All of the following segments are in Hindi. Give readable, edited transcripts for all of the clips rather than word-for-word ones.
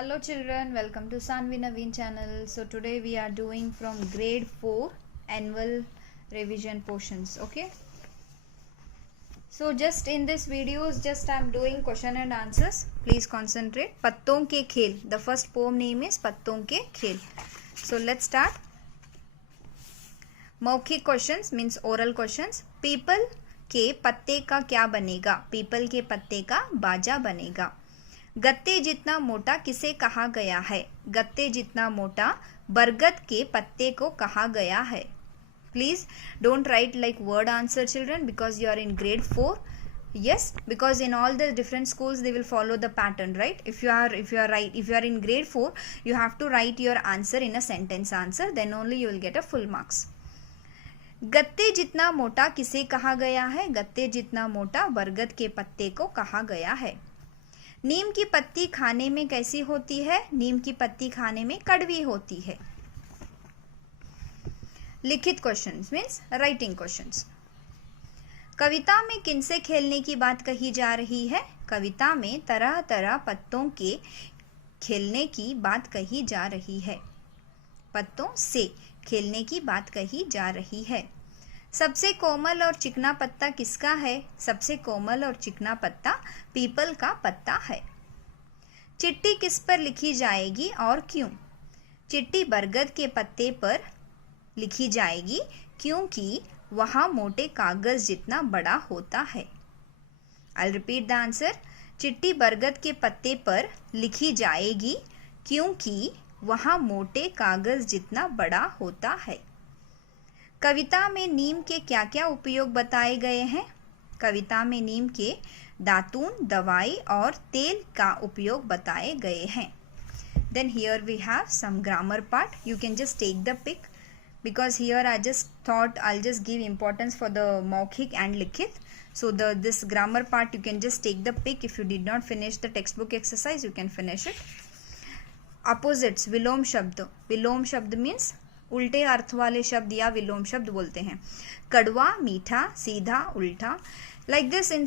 Hello children, welcome to Sanvi Naveen channel. So today we are doing from grade 4 annual revision portions. Okay. So just in this videos just I am doing question and answers. Please concentrate. पत्तों के खेल. The first poem name is पत्तों के खेल. So let's start. मौखिक questions means oral questions. People के पत्ते का क्या बनेगा? People के पत्ते का बाजा बनेगा. गत्ते जितना मोटा किसे कहा गया है? गत्ते जितना मोटा बरगद के पत्ते को कहा गया है. Please don't write like word answer children because you are in grade 4. Yes, because in all the different schools they will follow the pattern, right? If you are in grade 4, you have to write your answer in a sentence answer, then only you will get a full marks. गत्ते जितना मोटा किसे कहा गया है? गत्ते जितना मोटा बरगद के पत्ते को कहा गया है. नीम की पत्ती खाने में कैसी होती है? नीम की पत्ती खाने में कड़वी होती है. लिखित क्वेश्चंस मीन्स राइटिंग क्वेश्चंस. कविता में किनसे खेलने की बात कही जा रही है? कविता में तरह तरह पत्तों के खेलने की बात कही जा रही है. पत्तों से खेलने की बात कही जा रही है. सबसे कोमल और चिकना पत्ता किसका है? सबसे कोमल और चिकना पत्ता पीपल का पत्ता है. चिट्ठी किस पर लिखी जाएगी और क्यों? चिट्ठी बरगद के पत्ते पर लिखी जाएगी क्योंकि वहाँ मोटे कागज जितना बड़ा होता है. I'll repeat the answer. चिट्ठी बरगद के पत्ते पर लिखी जाएगी क्योंकि वहाँ मोटे कागज जितना बड़ा होता है. कविता में नीम के क्या क्या उपयोग बताए गए हैं? कविता में नीम के दातून, दवाई और तेल का उपयोग बताए गए हैं. Then here we have some grammar part. You can just take the pic because here I just thought I'll just give importance for the मौखिक and लिखित. So this grammar part you can just take the pic. If you did not finish the textbook exercise, you can finish it. Opposites विलोम शब्द. विलोम शब्द means उल्टे अर्थ वाले शब्द या विलोम शब्द बोलते हैं. कड़वा, मीठा, सीधा, उल्टा. Like this in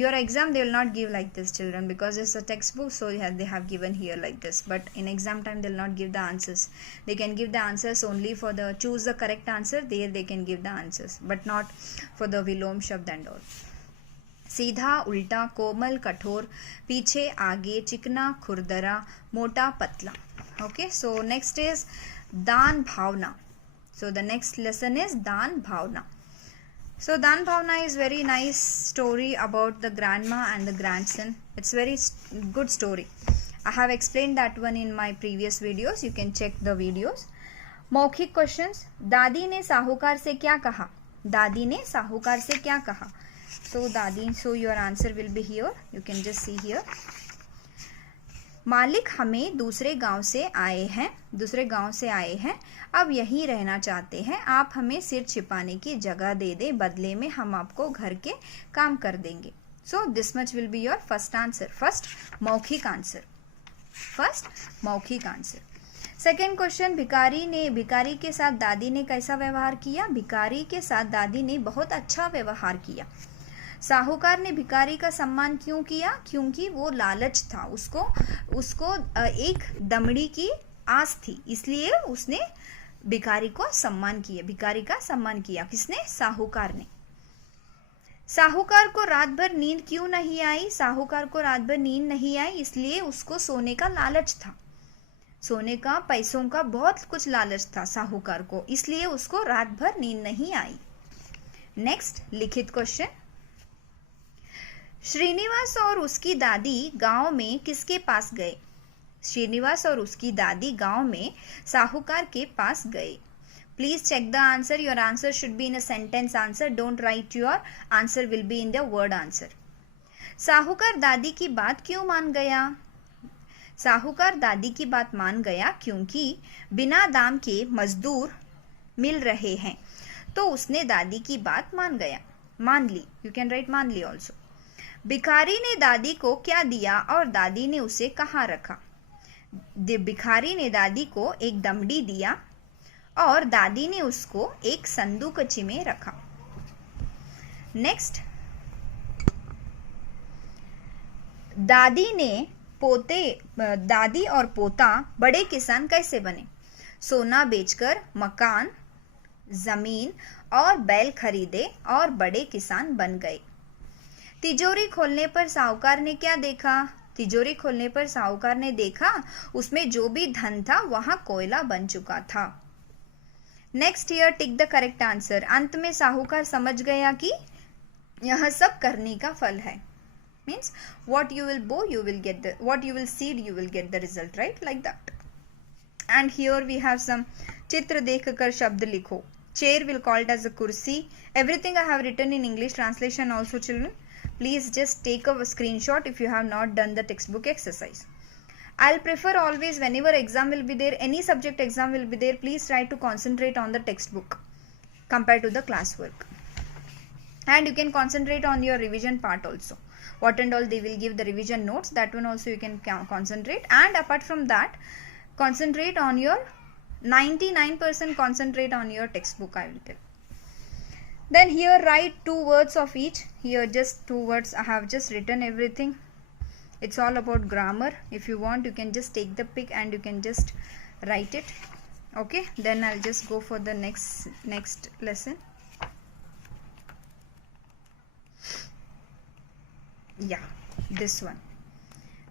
your exam they will not give like this children because it's a textbook, so they have given here like this, but in exam time they will not give the answers. They can give the answers only for the choose the correct answer. There they can give the answers but not for the विलोम शब्द and all. सीधा, उल्टा, कोमल, कठोर, पीछे, आगे, चिकना, खुरदरा, मोटा, पतला. Okay, so next is दान भावना. So the next lesson is दान भावना. So दान भावना is very nice story about the grandma and the grandson. It's very good story. I have explained that one in my previous videos. You can check the videos. मौखिक questions. दादी ने साहूकार से क्या कहा? दादी ने साहूकार से क्या कहा? So दादी, so your answer will be here. You can just see here. मालिक हमें दूसरे गांव से आए हैं. दूसरे गांव से आए हैं, अब यहीं रहना चाहते हैं. आप हमें सिर छिपाने की जगह दे दे, बदले में हम आपको घर के काम कर देंगे. So this much will be your first answer. First मौखिक आंसर. फर्स्ट मौखिक आंसर. Second question. भिखारी के साथ दादी ने कैसा व्यवहार किया? भिखारी के साथ दादी ने बहुत अच्छा व्यवहार किया. साहूकार ने भिखारी का सम्मान क्यों किया? क्योंकि वो लालच था, उसको एक दमड़ी की आस थी, इसलिए उसने भिखारी को सम्मान किया. भिखारी का सम्मान किया किसने? साहूकार ने. साहूकार को रात भर नींद क्यों नहीं आई? साहूकार को रात भर नींद नहीं आई इसलिए उसको सोने का लालच था. सोने का, पैसों का बहुत कुछ लालच था साहूकार को, इसलिए उसको रात भर नींद नहीं आई. नेक्स्ट लिखित क्वेश्चन. श्रीनिवास और उसकी दादी गांव में किसके पास गए? श्रीनिवास और उसकी दादी गांव में साहूकार के पास गए. Please check the answer. Your answer should be in a sentence answer. Don't write your answer will be in the word answer. साहूकार दादी की बात क्यों मान गया? साहूकार दादी की बात मान गया क्योंकि बिना दाम के मजदूर मिल रहे हैं, तो उसने दादी की बात मान ली. यू कैन राइट मान ली ऑल्सो. भिखारी ने दादी को क्या दिया और दादी ने उसे कहाँ रखा? भिखारी ने दादी को एक दमड़ी दिया और दादी ने उसको एक संदूकची में रखा. नेक्स्ट. दादी ने दादी और पोता बड़े किसान कैसे बने? सोना बेचकर, मकान, जमीन और बैल खरीदे और बड़े किसान बन गए। तिजोरी खोलने पर साहूकार ने क्या देखा? तिजोरी खोलने पर साहूकार ने देखा उसमें जो भी धन था वहां कोयला बन चुका था। Next year tick the correct answer. अंत में साहूकार समझ गया कि यह सब करने का फल है। Means what you will bow you will get the, what you will seed you will get the result, right? Like that. And here we have some चित्र देखकर शब्द लिखो। Chair will called as a kursi. Everything I have written in English translation also, children. Please just take a screenshot if you have not done the textbook exercise. I'll prefer always whenever exam will be there, any subject exam will be there, please try to concentrate on the textbook compared to the classwork. And you can concentrate on your revision part also. What and all they will give the revision notes, that one also you can concentrate. And apart from that, concentrate on your 99% concentrate on your textbook, I will tell. Then here write 2 words of each. Here just 2 words. I have just written everything. It's all about grammar. If you want, you can just take the pic and you can just write it. Okay, then I'll just go for the next lesson. Yeah, this one.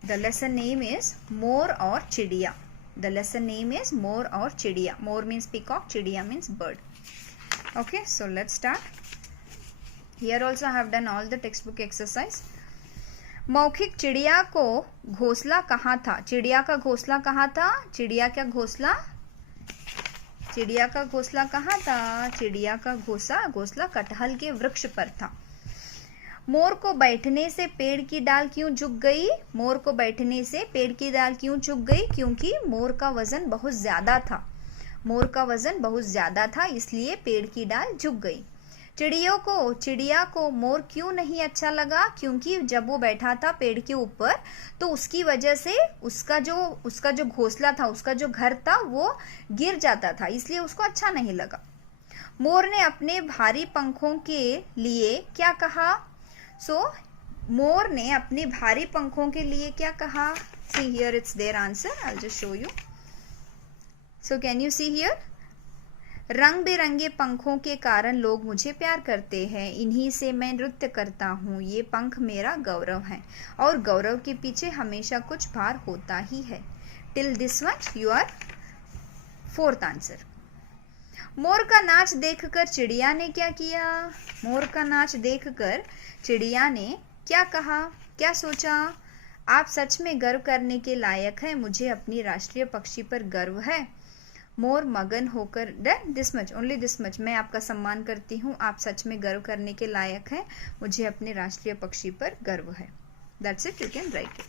The lesson name is More or Chidiya. The lesson name is More or Chidiya. More means peacock, Chidiya means bird. Okay, so let's start. Here also I have done all the textbook exercise. मौखिक चिड़िया को घोंसला कहाँ था? चिड़िया का घोंसला कहाँ था? चिड़िया का घोंसला? चिड़िया का घोंसला कहाँ था? चिड़िया का घोंसला कटहल के वृक्ष पर था। मोर को बैठने से पेड़ की डाल क्यों झुक गई? मोर को बैठने से पेड़ की डाल क्यों झुक गई? क्योंकि मोर का वजन बहुत ज्यादा था। मोर का वजन बहुत ज्यादा था इसलिए पेड़ की डाल झुक गई। चिड़िया को मोर क्यों नहीं अच्छा लगा? क्योंकि जब वो बैठा था पेड़ के ऊपर तो उसकी वजह से उसका जो घोंसला था, उसका जो घर था वो गिर जाता था, इसलिए उसको अच्छा नहीं लगा। मोर ने अपने भारी पंखों के लिए क्या कहा? मोर ने अपने भारी पंखों के लिए क्या कहा? See here it's their answer. I'll just show you. So can you see here? रंग बिरंगे पंखों के कारण लोग मुझे प्यार करते हैं, इन्हीं से मैं नृत्य करता हूँ, ये पंख मेरा गौरव है, और गौरव के पीछे हमेशा कुछ भार होता ही है। Till this much you are 4th answer. मोर का नाच देखकर चिड़िया ने क्या किया? मोर का नाच देखकर चिड़िया ने क्या कहा, क्या सोचा? आप सच में गर्व करने के लायक हैं, मुझे अपनी राष्ट्रीय पक्षी पर गर्व है। मोर मगन होकर this much, only this much, मैं आपका सम्मान करती हूँ, आप सच में गर्व करने के लायक हैं, मुझे अपने राष्ट्रीय पक्षी पर गर्व है। That's it, you can write it.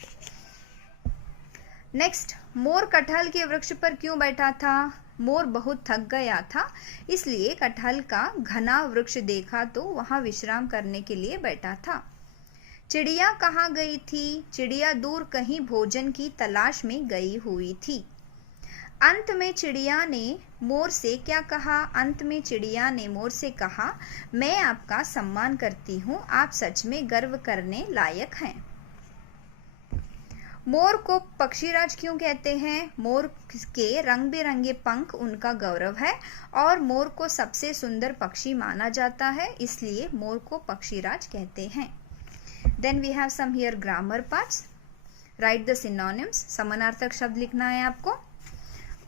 Next, मोर कटहल के वृक्ष पर क्यों बैठा था? मोर बहुत थक गया था, इसलिए कटहल का घना वृक्ष देखा तो वहां विश्राम करने के लिए बैठा था। चिड़िया कहाँ गई थी? चिड़िया दूर कहीं भोजन की तलाश में गई हुई थी। अंत में चिड़िया ने मोर से क्या कहा? अंत में चिड़िया ने मोर से कहा, मैं आपका सम्मान करती हूँ, आप सच में गर्व करने लायक हैं। मोर को पक्षीराज क्यों कहते हैं? मोर के रंग बिरंगे पंख उनका गौरव है और मोर को सबसे सुंदर पक्षी माना जाता है, इसलिए मोर को पक्षीराज कहते हैं। Then we have some here grammar parts. Write the synonyms, समानार्थक शब्द लिखना है आपको,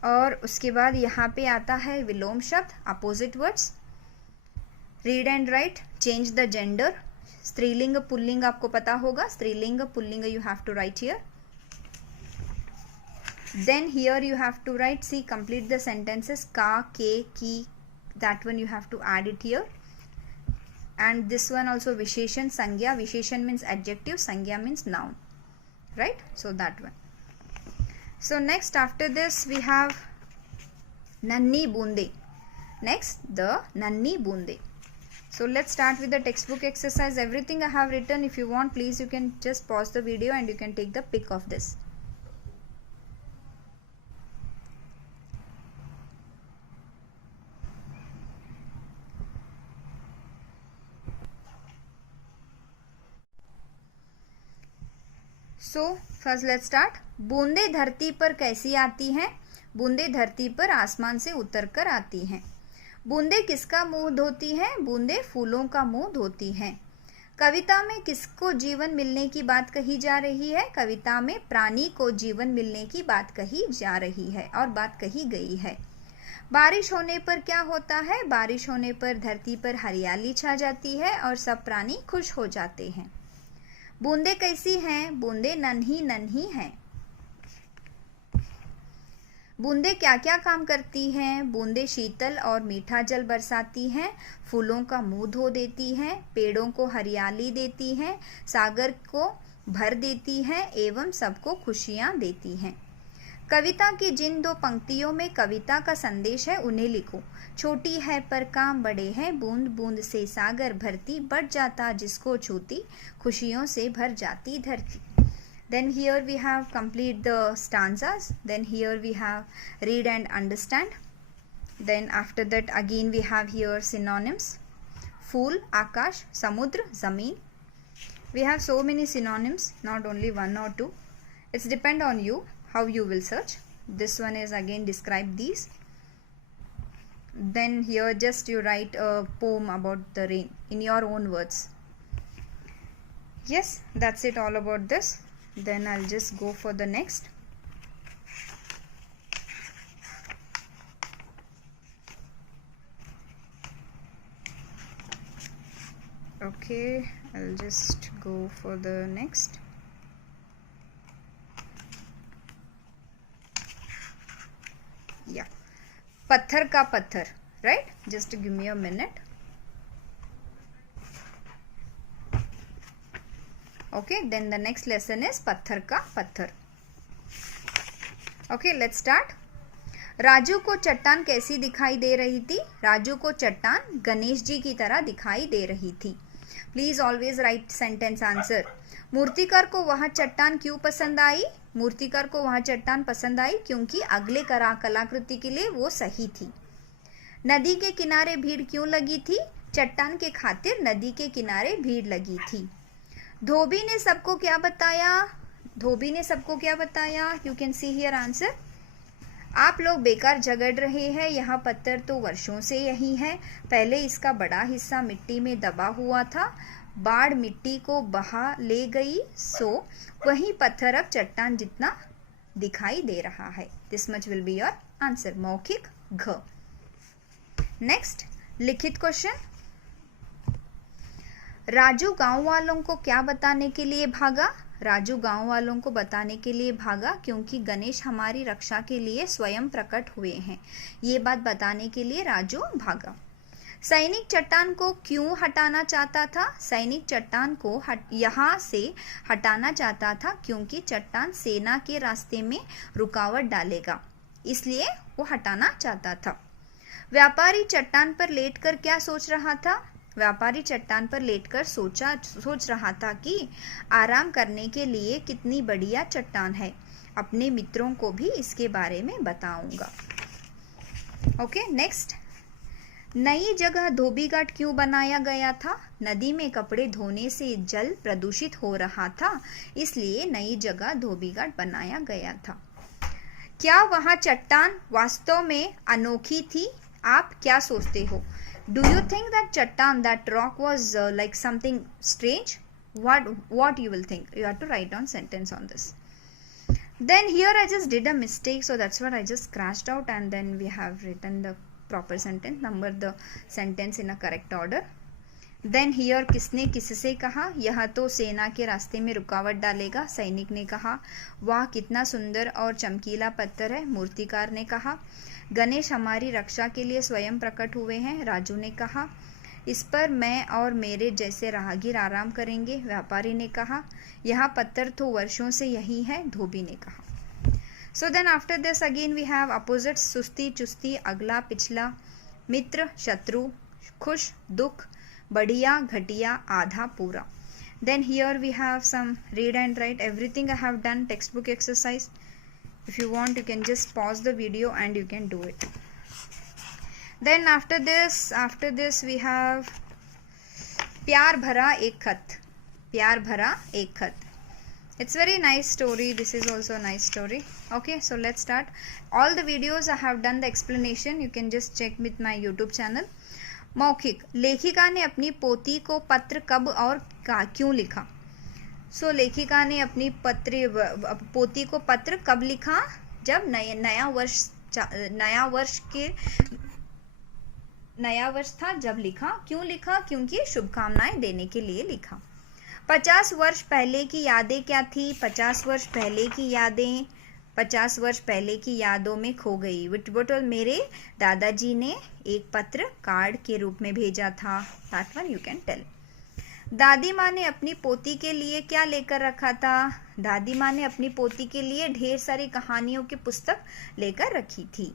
और उसके बाद यहाँ पे आता है विलोम शब्द, opposite words. Read and write, change the gender, स्त्रीलिंग पुल्लिंग आपको पता होगा, स्त्रीलिंग पुल्लिंग you have to write here. Then here you have to write, see, complete the sentences, ka, ke, ki, that one you have to add it here. And this one also visheshan, sangya. Visheshan means adjective, sangya means noun, right? So that one. So next after this we have nanni boonde. Next the nanni boonde. So let's start with the textbook exercise. Everything I have written, if you want, please you can just pause the video and you can take the pic of this. So first let's start. बूंदे धरती पर कैसी आती हैं? बूंदे धरती पर आसमान से उतरकर आती हैं। बूंदे किसका मुंह धोती हैं? बूंदे फूलों का मुंह धोती हैं। कविता में किसको जीवन मिलने की बात कही जा रही है? कविता में प्राणी को जीवन मिलने की बात कही जा रही है और बात कही गई है। बारिश होने पर क्या होता है? बारिश होने पर धरती पर हरियाली छा जाती है और सब प्राणी खुश हो जाते हैं। बूंदे कैसी हैं? बूंदे नन्ही नन्ही हैं। बूंदे क्या क्या काम करती हैं? बूंदे शीतल और मीठा जल बरसाती हैं, फूलों का मुंह धो देती हैं, पेड़ों को हरियाली देती हैं, सागर को भर देती हैं एवं सबको खुशियां देती हैं। कविता की जिन दो पंक्तियों में कविता का संदेश है उन्हें लिखो। छोटी है पर काम बड़े हैं, बूंद बूंद से सागर भरती, बढ़ जाता जिसको छूती, खुशियों से भर जाती धरती। Then here we have complete the stanzas. Then here we have read and understand. Then after that again we have here synonyms. Fool, Akash, Samudra, Zameen. We have so many synonyms, not only one or two. It's depend on you how you will search. This one is again describe these. Then here just you write a poem about the rain in your own words. Yes, that's it all about this. Then I'll just go for the next. Okay, I'll just go for the next. Yeah, पत्थर का पत्थर, right? Just give me a minute. Okay, then the next lesson is पत्थर का पत्थर. Okay, let's start. राजू को चट्टान कैसी दिखाई दे रही थी? राजू को चट्टान गणेश जी की तरह दिखाई दे रही थी. Please always right sentence answer. मूर्तिकार को वह चट्टान क्यों पसंद आई? मूर्तिकार को वह चट्टान पसंद आई क्योंकि अगले कलाकृति के लिए वो सही थी. नदी के किनारे भीड़ क्यों लगी थी? चट्टान के खातिर नदी के किनारे भीड़ लगी थी. धोबी ने सबको क्या बताया? धोबी ने सबको क्या बताया? You can see here answer. आप लोग बेकार झगड़ रहे हैं, यह पत्थर तो वर्षों से यही है. पहले इसका बड़ा हिस्सा मिट्टी में दबा हुआ था, बाढ़ मिट्टी को बहा ले गई, सो वही पत्थर अब चट्टान जितना दिखाई दे रहा है. This much will be your answer. मौखिक घ. नेक्स्ट लिखित क्वेश्चन. राजू गांव वालों को क्या बताने के लिए भागा? राजू गांव वालों को बताने के लिए भागा क्योंकि गणेश हमारी रक्षा के लिए स्वयं प्रकट हुए हैं. ये बात बताने के लिए राजू भागा. सैनिक चट्टान को क्यों हटाना चाहता था? सैनिक चट्टान को यहाँ से हटाना चाहता था क्योंकि चट्टान सेना के रास्ते में रुकावट डालेगा, इसलिए वो हटाना चाहता था. व्यापारी चट्टान पर लेटकर क्या सोच रहा था? व्यापारी चट्टान पर लेटकर सोच रहा था कि आराम करने के लिए कितनी बढ़िया चट्टान है. अपने मित्रों को भी इसके बारे में बताऊंगा. Okay, next. नई जगह धोबी घाट क्यों बनाया गया था? नदी में कपड़े धोने से जल प्रदूषित हो रहा था, इसलिए नई जगह धोबी घाट बनाया गया था. क्या वहाँ चट्टान वास्तव में अनोखी थी? आप क्या सोचते हो? Do you think that chattan, that rock was like something strange? What you will think? You have to write down sentence on this. Then here I just did a mistake, so that's what I just scratched out, and then we have written the proper sentence, number the sentence in a correct order. Then here किसने किससे कहा? यह तो सेना के रास्ते में रुकावट डालेगा. सैनिक ने कहा. वाह कितना सुंदर और चमकीला पत्थर है. मूर्तिकार ने कहा. गणेश हमारी रक्षा के लिए स्वयं प्रकट हुए हैं. राजू ने कहा. इस पर मैं और मेरे जैसे राहगीर आराम करेंगे. व्यापारी ने कहा. यह पत्थर तो वर्षों से यही है. धोबी ने कहा. So then after this again we have opposite. सुस्ती चुस्ती, अगला पिछला, मित्र शत्रु, खुश दुख, बढ़िया घटिया, आधा पूरा. Then here we have some read and write. Everything I have done textbook exercise. If you want you can just pause the video and you can do it. Then after this we have प्यार भरा एक खत. प्यार भरा एक खत. It's very nice story. This is also a nice story. Okay, so let's start. All the videos I have done the explanation. You can just check with my YouTube channel. मौखिक, लेखिका ने अपनी पोती को पत्र कब और क्यों लिखा? सो लेखिका ने अपनी पोती को पत्र कब लिखा? जब नया वर्ष था जब लिखा। क्यों लिखा? क्योंकि शुभकामनाएं देने के लिए लिखा। 50 वर्ष पहले की यादें क्या थी? 50 वर्ष पहले की यादें 50 वर्ष पहले की यादों में खो गई। विटबोटल, मेरे दादाजी ने एक पत्र कार्ड के रूप में भेजा था। That one you can tell. दादी माँ ने अपनी पोती के लिए क्या लेकर रखा था? दादी माँ ने अपनी पोती के लिए ढेर सारी कहानियों की पुस्तक लेकर रखी थी।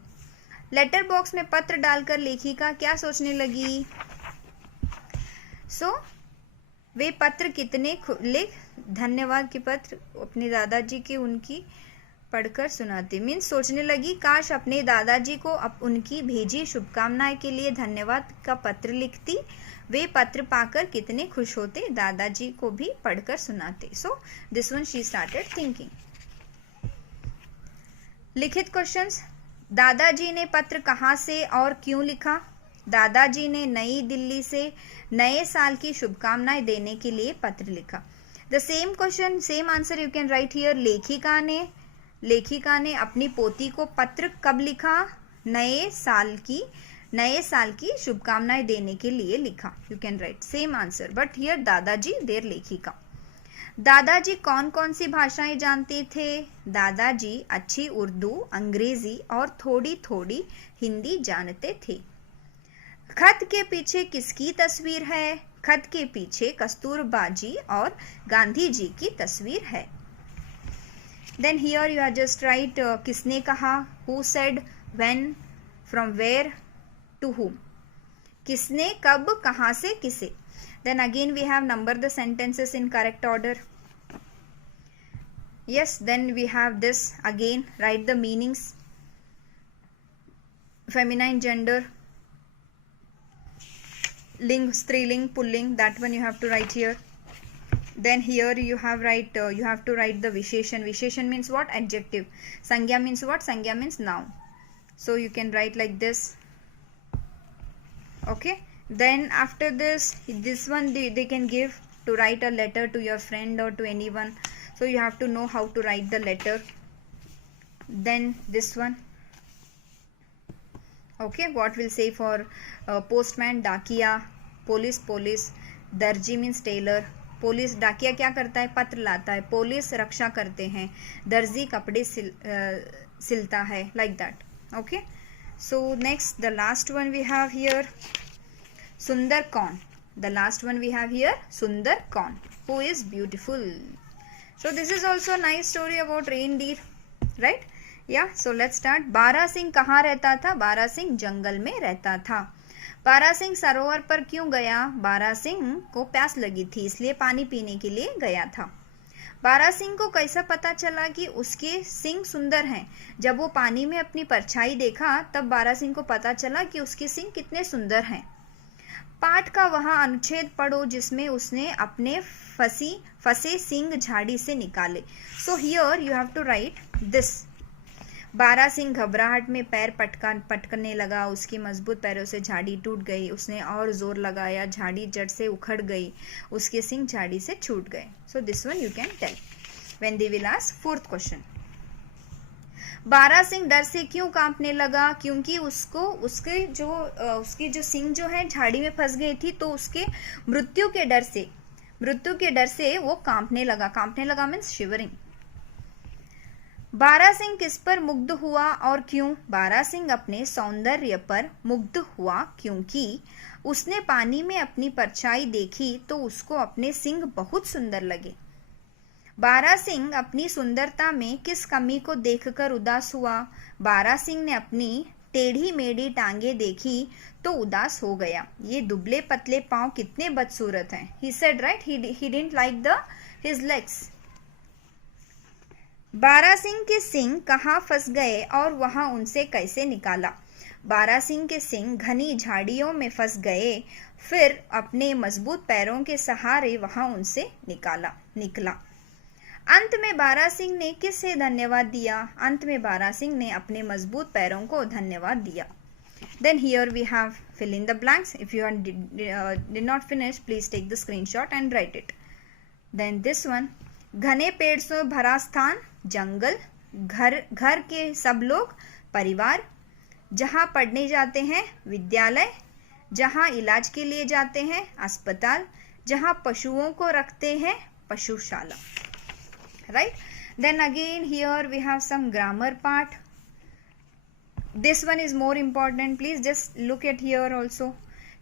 लेटर बॉक्स में पत्र डालकर लेखिका क्या सोचने लगी? सो वे पत्र कितने धन्यवाद के पत्र अपने दादाजी के उनकी पढ़कर सुनाती। मीन्स सोचने लगी काश अपने दादाजी को उनकी भेजी शुभकामनाएं के लिए धन्यवाद का पत्र लिखती। वे पत्र पाकर कितने खुश होते, दादाजी को भी पढ़कर सुनाते। सो this one she started thinking. लिखित क्वेश्चंस। दादाजी ने पत्र कहाँ से और क्यों लिखा? दादाजी ने नई दिल्ली से नए साल की शुभकामनाएं देने के लिए पत्र लिखा। The same question, same answer you can right here. लेखिका ने अपनी पोती को पत्र कब लिखा? नए साल की शुभकामनाएं देने के लिए लिखा। You can right same answer, but here दादाजी देर लेखिका। दादाजी कौन कौन सी भाषाएं जानते थे? दादाजी अच्छी उर्दू, अंग्रेजी और थोड़ी थोड़ी हिंदी जानते थे। खत के पीछे किसकी तस्वीर है? खत के पीछे कस्तूरबा जी और गांधी जी की तस्वीर है। Then here you are just write किसने कहा? Who said, when, from where, to whom. किसने, कब, कहां से, किसे। Then again we have number the sentences in correct order. Yes, then we have this again, write the meanings. Feminine gender, ling, striling, pulling, that one you have to write here. Then here you have to write the visheshan. Visheshan means what? Adjective. Sangya means what? Sangya means noun. So you can write like this. Okay, then after this one they can give to write a letter to your friend or to anyone. So you have to know how to write the letter. Then this one, okay, what will say for postman, डाकिया, police, दर्जी means tailor. पुलिस, डाकिया क्या करता है? पत्र लाता है. पुलिस रक्षा करते हैं. दर्जी कपड़े सिलता है. Like that. Okay, so next the last one we have here, Sundar Kaun. The last one we have here, Sundar Kaun, who is beautiful. So this is also a nice story about reindeer, right? Yeah, so let's start. बारा सिंह कहाँ रहता था? बारा सिंह जंगल में रहता था. बारा सिंह सरोवर पर क्यों गया? बारा सिंह को प्यास लगी थी इसलिए पानी पीने के लिए गया था. बारा सिंह को कैसा पता चला कि उसके सिंह सुंदर हैं? जब वो पानी में अपनी परछाई देखा तब बारा सिंह को पता चला कि उसके सिंह कितने सुंदर हैं. पाठ का वह अनुच्छेद पढ़ो जिसमें उसने अपने फंसे सिंह झाड़ी से निकाले. So here you have to write this. बारा सिंह घबराहट में पैर पटकने लगा. उसकी मजबूत पैरों से झाड़ी टूट गई. उसने और जोर लगाया. झाड़ी जड़ से उखड़ गई. उसके सिंह झाड़ी से छूट गए. So this one you can tell when they will ask. Fourth question, बारा सिंह डर से क्यों कांपने लगा? क्योंकि उसकी जो सिंह जो है झाड़ी में फंस गई थी, तो उसके मृत्यु के डर से वो कांपने लगा मीन्स शिवरिंग. बारा सिंह किस पर मुग्ध हुआ और क्यों? बारा सिंह अपने सौंदर्य पर मुग्ध हुआ क्योंकि उसने पानी में अपनी परछाई देखी तो उसको अपने सिंह बहुत सुंदर लगे. बारा सिंह अपनी सुंदरता में किस कमी को देखकर उदास हुआ? बारा सिंह ने अपनी टेढ़ी मेढ़ी टांगे देखी तो उदास हो गया. ये दुबले पतले पांव कितने बदसूरत हैं. He said, right? He didn't like his legs. बारा सिंह के सिंह कहाँ फंस गए और वहां उनसे कैसे निकाला? बारा सिंह के सिंह घनी झाड़ियों में फंस गए, फिर अपने मजबूत पैरों के सहारे वहां उनसे निकला. अंत में बारा सिंह ने किसे धन्यवाद दिया? अंत में बारा सिंह ने अपने मजबूत पैरों को धन्यवाद दिया. Then here we have fill in the blanks. If you did not finish, please take the screenshot and write it. Then this one, घने पेड़ से भरा स्थान जंगल, घर के सब लोग परिवार, जहाँ पढ़ने जाते हैं विद्यालय, जहाँ इलाज के लिए जाते हैं अस्पताल, जहाँ पशुओं को रखते हैं पशुशाला. Right? Then again here we have some grammar part. This one is more important. Please just look at here also.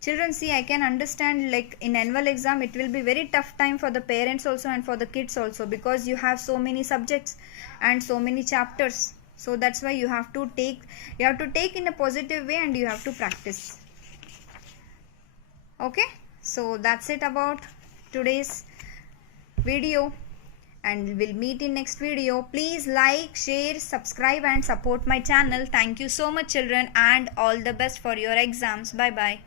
Children, see, I can understand, like in annual exam it will be very tough time for the parents also and for the kids also, because you have so many subjects and so many chapters. So that's why you have to take in a positive way and you have to practice. Okay, so that's it about today's video, and we'll meet in next video. Please like, share, subscribe and support my channel. Thank you so much children, and all the best for your exams. Bye bye.